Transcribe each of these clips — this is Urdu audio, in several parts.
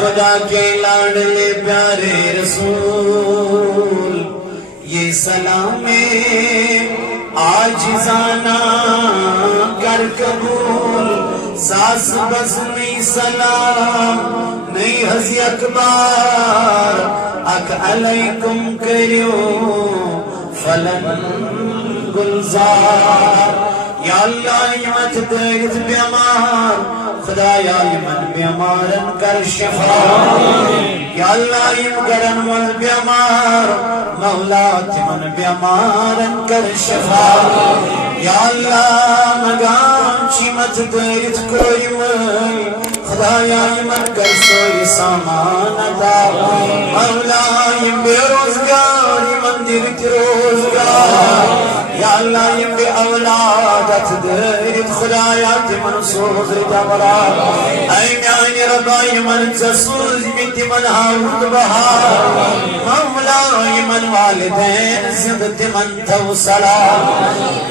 خدا کے لاڈلے پیارے رسول، یہ سلام عاجزانہ کر قبول، ساس بس نہیں سلام نہیں حضی اکبر، اک علیکم کریو فلن گلزار۔ یا اللہ یمت دیت بیمار، خدا یا یمن بیمارن کر شفا، یا اللہ یم گرن ول بیمار، مولا تمن بیمارن کر شفا، یا اللہ مگام چیمت دیت کوئی مل، خدا یا یمن کر سوئی سامان عطا، مولا یم بے روزگار یمن دیت روزگار، یا اللہ یم بے اولادت دیت خدا یا تمن سوز دبرا، اے میانی ربا یمن تسوز بیت من حاود بہار، مولا یمن والدین زد من توصلا،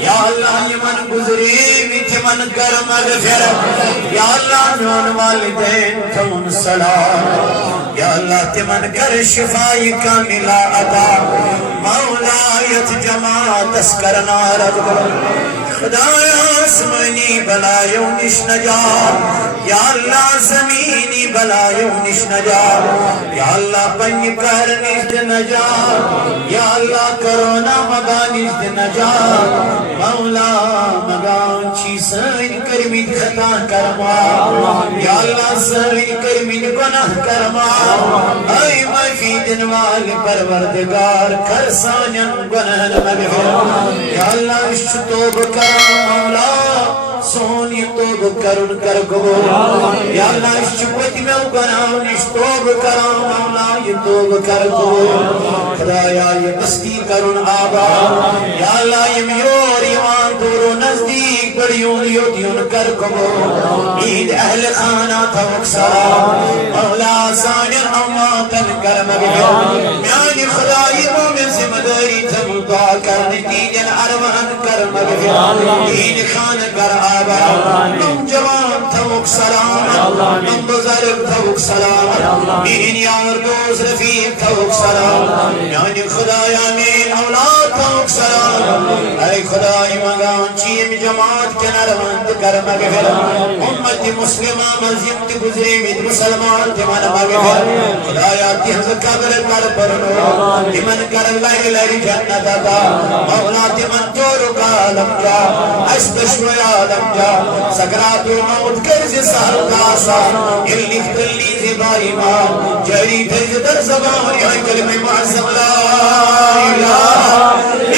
یا اللہ یمن گزری بیت من کر مغفر، یا اللہ میان والدین تون سلام، یا اللہ تمن کر شفائی کاملہ عطا، مولا یت جماعت اسکرنا رب خدایا آسمانی بلایو نش نجات، یا اللہ زمینی بلایو نش نجات، یا اللہ پنی کر نشد نجات، یا اللہ کرونا مگا نشد نجات، مولا مگان چی سین کرمید خطا کرما، یا اللہ سین کرمید گناہ کرما، اے مفید وال پروردگار کرسانین گناہ مغفر، یا اللہ اشتوب کر مولا سونی توب کرن کر گو، یا اللہ شکوت میں گناہوں نشتوب کرن مولا یہ توب کر گو، خدایا یہ بستی کرن آبا، یا اللہ یہ میور ایمان دور و نزدیک بڑیوں لیوٹیوں کر گو، عید اہل خانہ توک سلام، مولا سانر اماتن کر مغفر، میانی خدای مومن سے مدری تم دعا کرنے تیجن ارمان کر مغفر، دین خان کر آبا، نوجوان توک سلام، نم بزرگ توک سلام، مین یار دوست رفیق توک سلام، یعنی خدایا مین اولاد توک سلام، اے خدای مگان چیم جماعت کے نروند کر مغفر، امت مسلمہ مزید گزری مید مسلمان تمن مغفر، خدایا تیز قبر کر پرنو، تمن کر لئی لئی جنت عطا، مولا تمن جورو کا عالم جا، اشتشوی عالم جا، سکرات و موت کرز سہر کاسا، اللي اختلی زبائی ماں، جری تجد در زبان یا کلمہ معظم لا الہ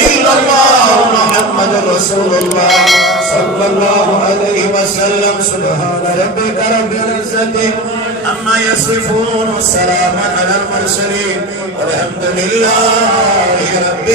الا اللہ محمد رسول اللہ صلی اللہ علیہ وسلم، سبحان ربک رب العزت اما یصفون، والسلام علی المرسلین، والحمد للہ رب